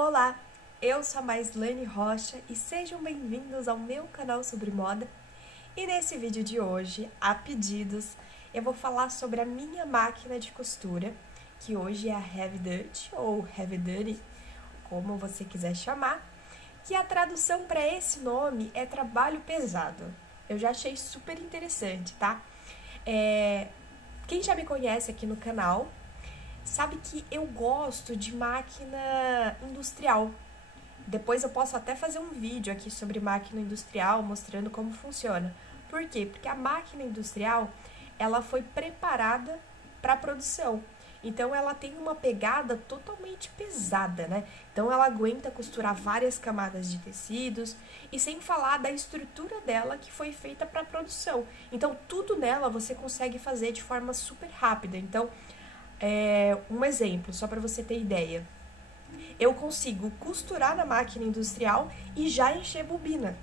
Olá, eu sou a Maislane Rocha e sejam bem-vindos ao meu canal sobre moda. E nesse vídeo de hoje, a pedidos, eu vou falar sobre a minha máquina de costura, que hoje é a Heavy Duty ou Heavy Duty, como você quiser chamar, que a tradução para esse nome é trabalho pesado. Eu já achei super interessante, tá? Quem já me conhece aqui no canal sabe que eu gosto de máquina industrial. Depois eu posso até fazer um vídeo aqui sobre máquina industrial, mostrando como funciona. Por quê? Porque a máquina industrial, ela foi preparada para produção. Então, ela tem uma pegada totalmente pesada, né? Então, ela aguenta costurar várias camadas de tecidos e sem falar da estrutura dela que foi feita para produção. Então, tudo nela você consegue fazer de forma super rápida. Então, um exemplo, só para você ter ideia. Eu consigo costurar na máquina industrial e já encher bobina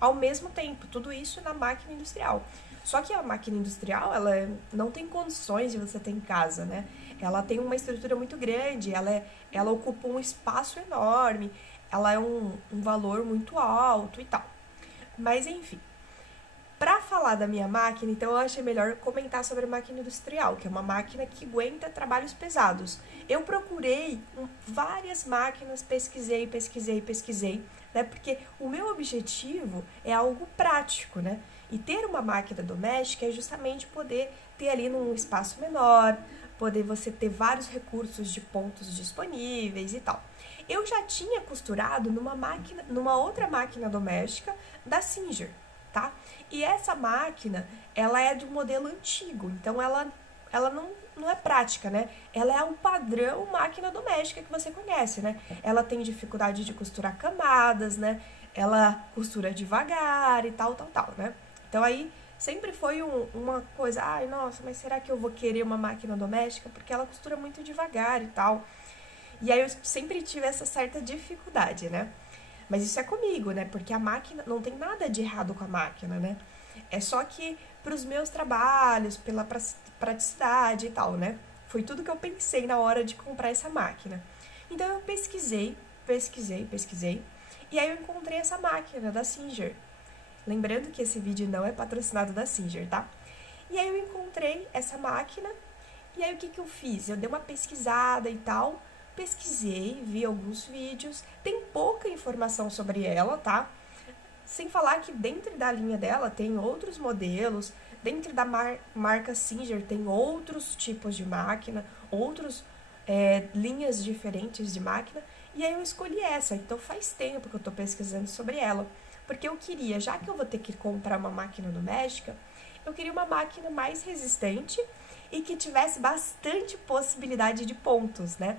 ao mesmo tempo, tudo isso na máquina industrial. Só que a máquina industrial, ela não tem condições de você ter em casa, né? Ela tem uma estrutura muito grande, ela ocupa um espaço enorme, ela é um valor muito alto e tal. Mas enfim, para falar da minha máquina, então eu achei melhor comentar sobre a máquina industrial, que é uma máquina que aguenta trabalhos pesados. Eu procurei várias máquinas, pesquisei, né? Porque o meu objetivo é algo prático, né? E ter uma máquina doméstica é justamente poder ter ali num espaço menor, poder você ter vários recursos de pontos disponíveis e tal. Eu já tinha costurado numa outra máquina doméstica da Singer, tá? E essa máquina, ela é de um modelo antigo, então ela não é prática, né? Ela é um padrão máquina doméstica que você conhece, né? Ela tem dificuldade de costurar camadas, né? Ela costura devagar e tal, né? Então aí sempre foi uma coisa, ai, nossa, mas será que eu vou querer uma máquina doméstica? Porque ela costura muito devagar e tal. E aí eu sempre tive essa certa dificuldade, né? Mas isso é comigo, né? Porque a máquina, não tem nada de errado com a máquina, né? É só que para os meus trabalhos, pela praticidade e tal, né? Foi tudo que eu pensei na hora de comprar essa máquina. Então eu pesquisei. E aí eu encontrei essa máquina da Singer. Lembrando que esse vídeo não é patrocinado da Singer, tá? E aí eu encontrei essa máquina. E aí o que eu fiz? Eu dei uma pesquisada e tal. Pesquisei, vi alguns vídeos, tem pouca informação sobre ela, tá? Sem falar que dentro da linha dela tem outros modelos, dentro da marca Singer tem outros tipos de máquina, outras linhas diferentes de máquina, e aí eu escolhi essa. Então faz tempo que eu tô pesquisando sobre ela, porque eu queria, já que eu vou ter que comprar uma máquina doméstica, eu queria uma máquina mais resistente e que tivesse bastante possibilidade de pontos, né?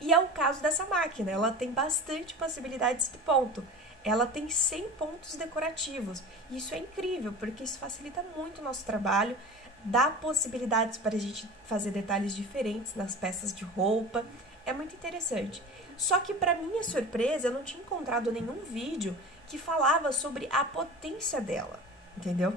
E é o caso dessa máquina, ela tem bastante possibilidades de ponto. Ela tem 100 pontos decorativos. E isso é incrível, porque isso facilita muito o nosso trabalho, dá possibilidades para a gente fazer detalhes diferentes nas peças de roupa. É muito interessante. Só que, para minha surpresa, eu não tinha encontrado nenhum vídeo que falava sobre a potência dela, entendeu?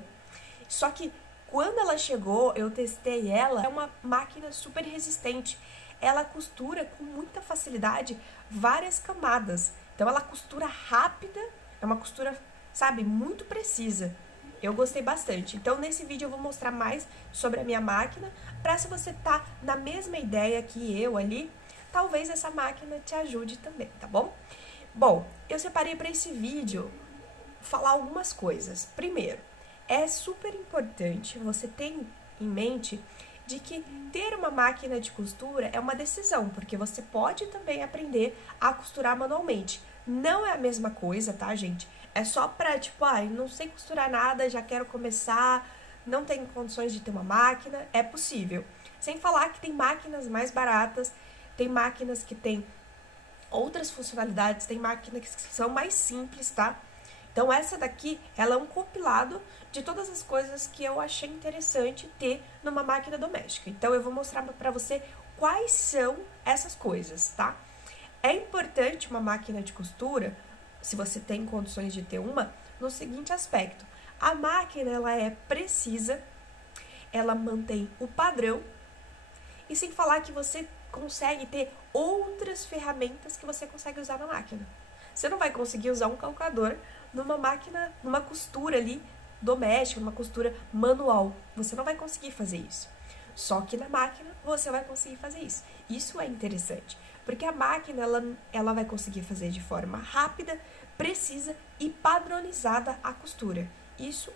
Só que, quando ela chegou, eu testei ela, é uma máquina super resistente. Ela costura com muita facilidade várias camadas. Então, ela costura rápida, é uma costura, sabe, muito precisa. Eu gostei bastante. Então, nesse vídeo eu vou mostrar mais sobre a minha máquina, para se você tá na mesma ideia que eu ali, talvez essa máquina te ajude também, tá bom? Bom, eu separei para esse vídeo falar algumas coisas. Primeiro, é super importante você ter em mente de que ter uma máquina de costura é uma decisão, porque você pode também aprender a costurar manualmente. Não é a mesma coisa, tá, gente? É só pra, tipo, não sei costurar nada, já quero começar, não tenho condições de ter uma máquina, é possível. Sem falar que tem máquinas mais baratas, tem máquinas que têm outras funcionalidades, tem máquinas que são mais simples, tá? Então, essa daqui, ela é um compilado de todas as coisas que eu achei interessante ter numa máquina doméstica. Então, eu vou mostrar pra você quais são essas coisas, tá? É importante uma máquina de costura, se você tem condições de ter uma, no seguinte aspecto. A máquina, ela é precisa, ela mantém o padrão, e sem falar que você consegue ter outras ferramentas que você consegue usar na máquina. Você não vai conseguir usar um calcador numa máquina, numa costura ali doméstica, numa costura manual. Você não vai conseguir fazer isso. Só que na máquina você vai conseguir fazer isso. Isso é interessante, porque a máquina ela vai conseguir fazer de forma rápida, precisa e padronizada a costura. Isso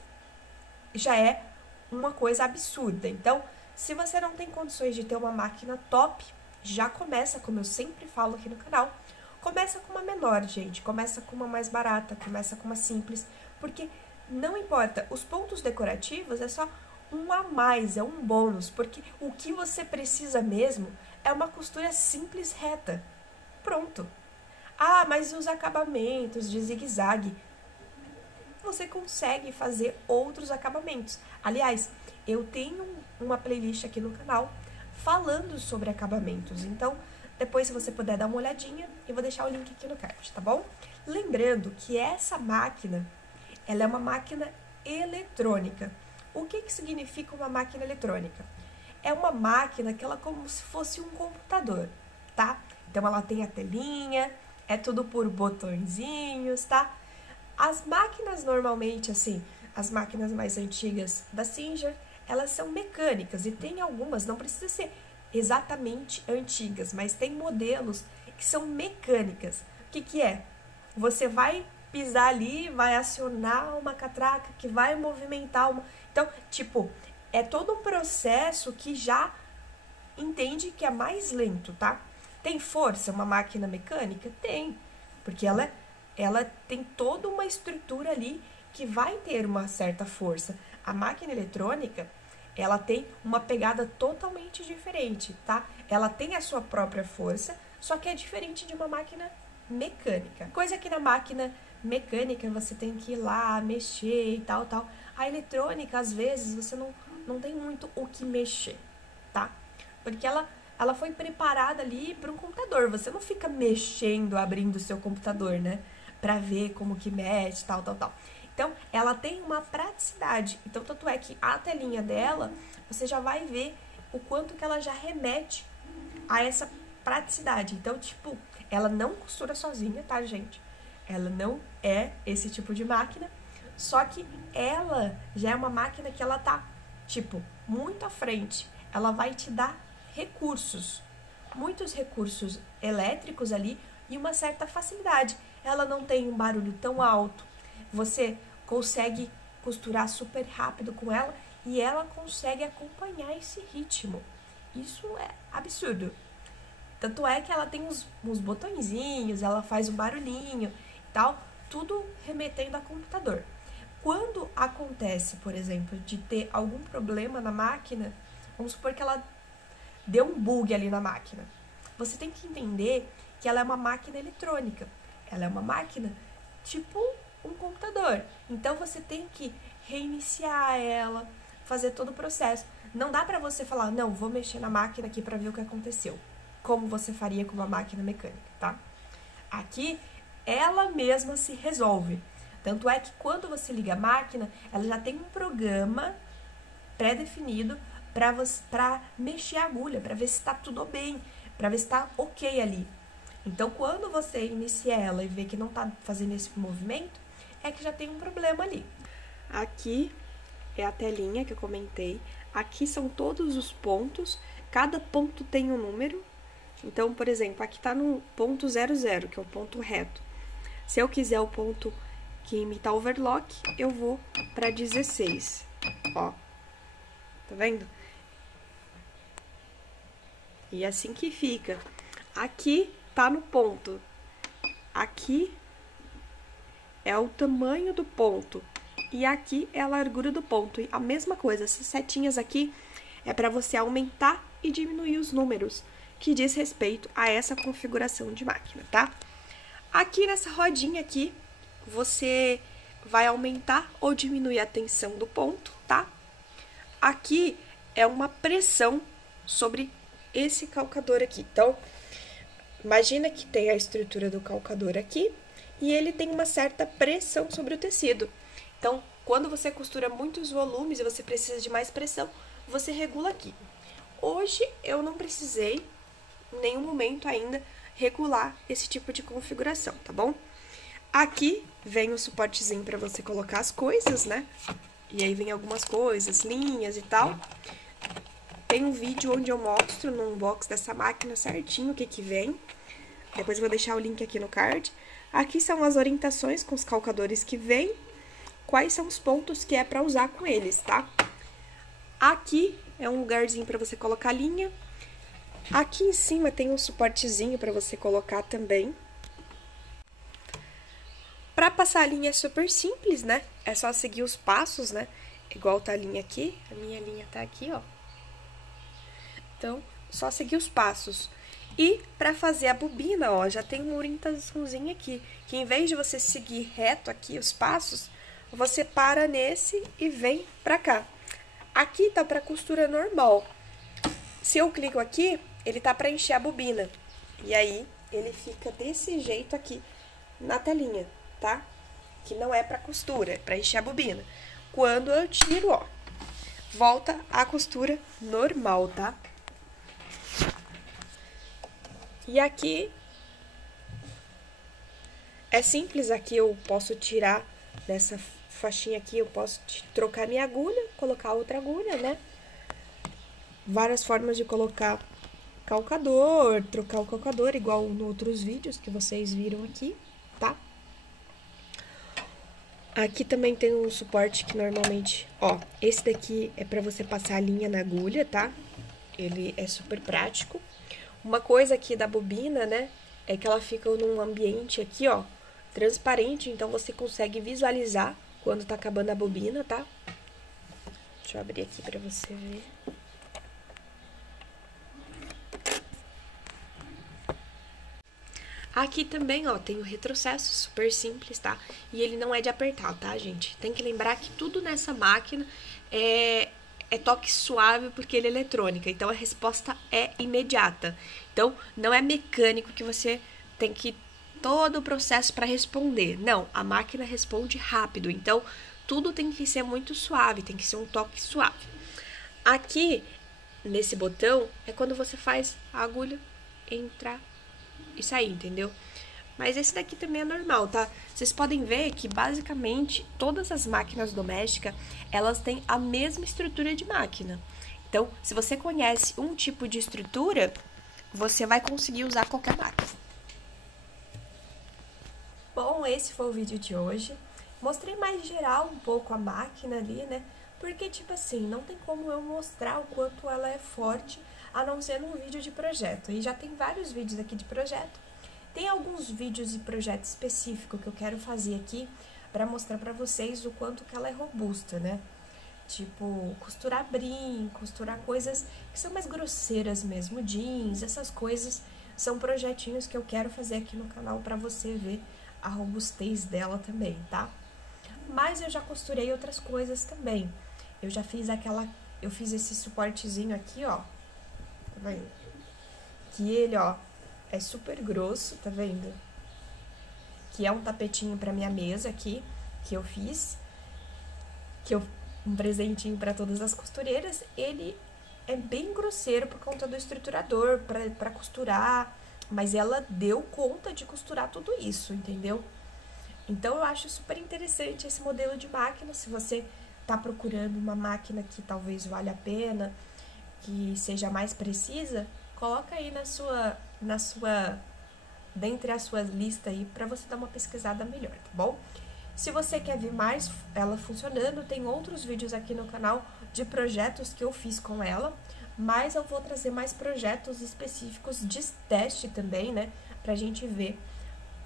já é uma coisa absurda. Então, se você não tem condições de ter uma máquina top, já começa, como eu sempre falo aqui no canal, começa com uma menor, gente. Começa com uma mais barata, começa com uma simples, porque não importa, os pontos decorativos é só um a mais, é um bônus, porque o que você precisa mesmo é uma costura simples, reta. Pronto. Ah, mas os acabamentos de zigue-zague, você consegue fazer outros acabamentos. Aliás, eu tenho uma playlist aqui no canal falando sobre acabamentos. Então, depois, se você puder dar uma olhadinha, eu vou deixar o link aqui no card, tá bom? Lembrando que essa máquina, ela é uma máquina eletrônica. O que significa uma máquina eletrônica? É uma máquina que ela é como se fosse um computador, tá? Então, ela tem a telinha, é tudo por botõezinhos, tá? As máquinas normalmente, assim, as máquinas mais antigas da Singer, elas são mecânicas e tem algumas, não precisa ser exatamente antigas, mas tem modelos que são mecânicas. O que é? Você vai pisar ali, vai acionar uma catraca que vai movimentar uma... Então, tipo, é todo um processo que já entende que é mais lento, tá? Tem força uma máquina mecânica? Tem, porque ela tem toda uma estrutura ali que vai ter uma certa força. A máquina eletrônica, ela tem uma pegada totalmente diferente, tá? Ela tem a sua própria força, só que é diferente de uma máquina mecânica. Coisa que na máquina mecânica você tem que ir lá, mexer e tal, tal. A eletrônica, às vezes, você não tem muito o que mexer, tá? Porque ela foi preparada ali para um computador. Você não fica mexendo, abrindo o seu computador, né? Pra ver como que mexe, tal, tal, tal. Então, ela tem uma praticidade. Então, tanto é que a telinha dela, você já vai ver o quanto que ela já remete a essa praticidade. Então, tipo, ela não costura sozinha, tá, gente? Ela não é esse tipo de máquina. Só que ela já é uma máquina que ela tá, tipo, muito à frente. Ela vai te dar recursos. Muitos recursos elétricos ali e uma certa facilidade. Ela não tem um barulho tão alto. Você consegue costurar super rápido com ela e ela consegue acompanhar esse ritmo. Isso é absurdo. Tanto é que ela tem uns botõezinhos, ela faz um barulhinho e tal, tudo remetendo a computador. Quando acontece, por exemplo, de ter algum problema na máquina, vamos supor que ela deu um bug ali na máquina. Você tem que entender que ela é uma máquina eletrônica. Ela é uma máquina tipo um computador. Então, você tem que reiniciar ela, fazer todo o processo. Não dá pra você falar, não, vou mexer na máquina aqui pra ver o que aconteceu. Como você faria com uma máquina mecânica, tá? Aqui, ela mesma se resolve. Tanto é que quando você liga a máquina, ela já tem um programa pré-definido pra mexer a agulha, pra ver se tá tudo bem, pra ver se tá ok ali. Então, quando você inicia ela e vê que não tá fazendo esse movimento, é que já tem um problema ali. Aqui é a telinha que eu comentei. Aqui são todos os pontos. Cada ponto tem um número. Então, por exemplo, aqui tá no ponto 00, que é o ponto reto. Se eu quiser o ponto que imita overlock, eu vou para 16. Ó, tá vendo? E assim que fica. Aqui tá no ponto. Aqui é o tamanho do ponto. E aqui é a largura do ponto. E a mesma coisa, essas setinhas aqui é para você aumentar e diminuir os números que diz respeito a essa configuração de máquina, tá? Aqui nessa rodinha aqui, você vai aumentar ou diminuir a tensão do ponto, tá? Aqui é uma pressão sobre esse calcador aqui. Então, imagina que tem a estrutura do calcador aqui e ele tem uma certa pressão sobre o tecido. Então, quando você costura muitos volumes e você precisa de mais pressão, você regula aqui. Hoje eu não precisei em nenhum momento ainda regular esse tipo de configuração, tá bom? Aqui vem o suportezinho para você colocar as coisas, né? E aí vem algumas coisas, linhas e tal. Tem um vídeo onde eu mostro no unboxing dessa máquina certinho o que vem. Depois eu vou deixar o link aqui no card. Aqui são as orientações com os calcadores que vem. Quais são os pontos que é para usar com eles, tá? Aqui é um lugarzinho para você colocar a linha. Aqui em cima tem um suportezinho para você colocar também. Para passar a linha é super simples, né? É só seguir os passos, né? Igual tá a linha aqui. A minha linha tá aqui, ó. Então, só seguir os passos. E para fazer a bobina, ó, já tem uma orientaçãozinha aqui. Que em vez de você seguir reto aqui os passos, você para nesse e vem pra cá. Aqui tá para costura normal. Se eu clico aqui, ele tá para encher a bobina. E aí, ele fica desse jeito aqui na telinha, tá? Que não é para costura, é para encher a bobina. Quando eu tiro, ó, volta a costura normal, tá? E aqui é simples, aqui eu posso tirar dessa faixinha aqui, eu posso trocar minha agulha, colocar outra agulha, né? Várias formas de colocar calcador, trocar o calcador, igual nos outros vídeos que vocês viram aqui, tá? Aqui também tem um suporte que normalmente, ó, esse daqui é pra você passar a linha na agulha, tá? Ele é super prático. Uma coisa aqui da bobina, né, é que ela fica num ambiente aqui, ó, transparente, então você consegue visualizar quando tá acabando a bobina, tá? Deixa eu abrir aqui pra você ver. Aqui também, ó, tem o retrocesso, super simples, tá? E ele não é de apertar, tá, gente? Tem que lembrar que tudo nessa máquina é toque suave porque ele é eletrônica, então a resposta é imediata. Então, não é mecânico que você tem que todo o processo para responder. Não, a máquina responde rápido, então tudo tem que ser muito suave, tem que ser um toque suave. Aqui, nesse botão, é quando você faz a agulha entrar e sair, entendeu? Mas esse daqui também é normal, tá? Vocês podem ver que, basicamente, todas as máquinas domésticas, elas têm a mesma estrutura de máquina. Então, se você conhece um tipo de estrutura, você vai conseguir usar qualquer máquina. Bom, esse foi o vídeo de hoje. Mostrei mais geral um pouco a máquina ali, né? Porque, tipo assim, não tem como eu mostrar o quanto ela é forte, a não ser num vídeo de projeto. E já tem vários vídeos aqui de projeto. Tem alguns vídeos de projeto específico que eu quero fazer aqui para mostrar para vocês o quanto que ela é robusta, né? Tipo, costurar brinco, costurar coisas que são mais grosseiras mesmo, jeans, essas coisas são projetinhos que eu quero fazer aqui no canal para você ver a robustez dela também, tá? Mas eu já costurei outras coisas também. Eu já fiz eu fiz esse suportezinho aqui, ó, tá vendo? Que ele, ó, é super grosso, tá vendo? Que é um tapetinho pra minha mesa aqui, que eu fiz. Um presentinho pra todas as costureiras. Ele é bem grosseiro por conta do estruturador, pra costurar. Mas ela deu conta de costurar tudo isso, entendeu? Então, eu acho super interessante esse modelo de máquina. Se você tá procurando uma máquina que talvez valha a pena, que seja mais precisa, coloca aí dentre as suas listas aí, pra você dar uma pesquisada melhor, tá bom? Se você quer ver mais ela funcionando, tem outros vídeos aqui no canal de projetos que eu fiz com ela, mas eu vou trazer mais projetos específicos de teste também, né? Pra gente ver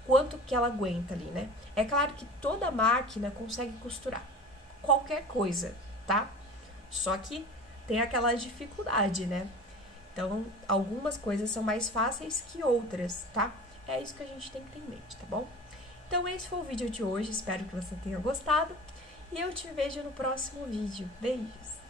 quanto que ela aguenta ali, né? É claro que toda máquina consegue costurar qualquer coisa, tá? Só que tem aquela dificuldade, né? Então, algumas coisas são mais fáceis que outras, tá? É isso que a gente tem que ter em mente, tá bom? Então, esse foi o vídeo de hoje, espero que você tenha gostado. E eu te vejo no próximo vídeo. Beijos!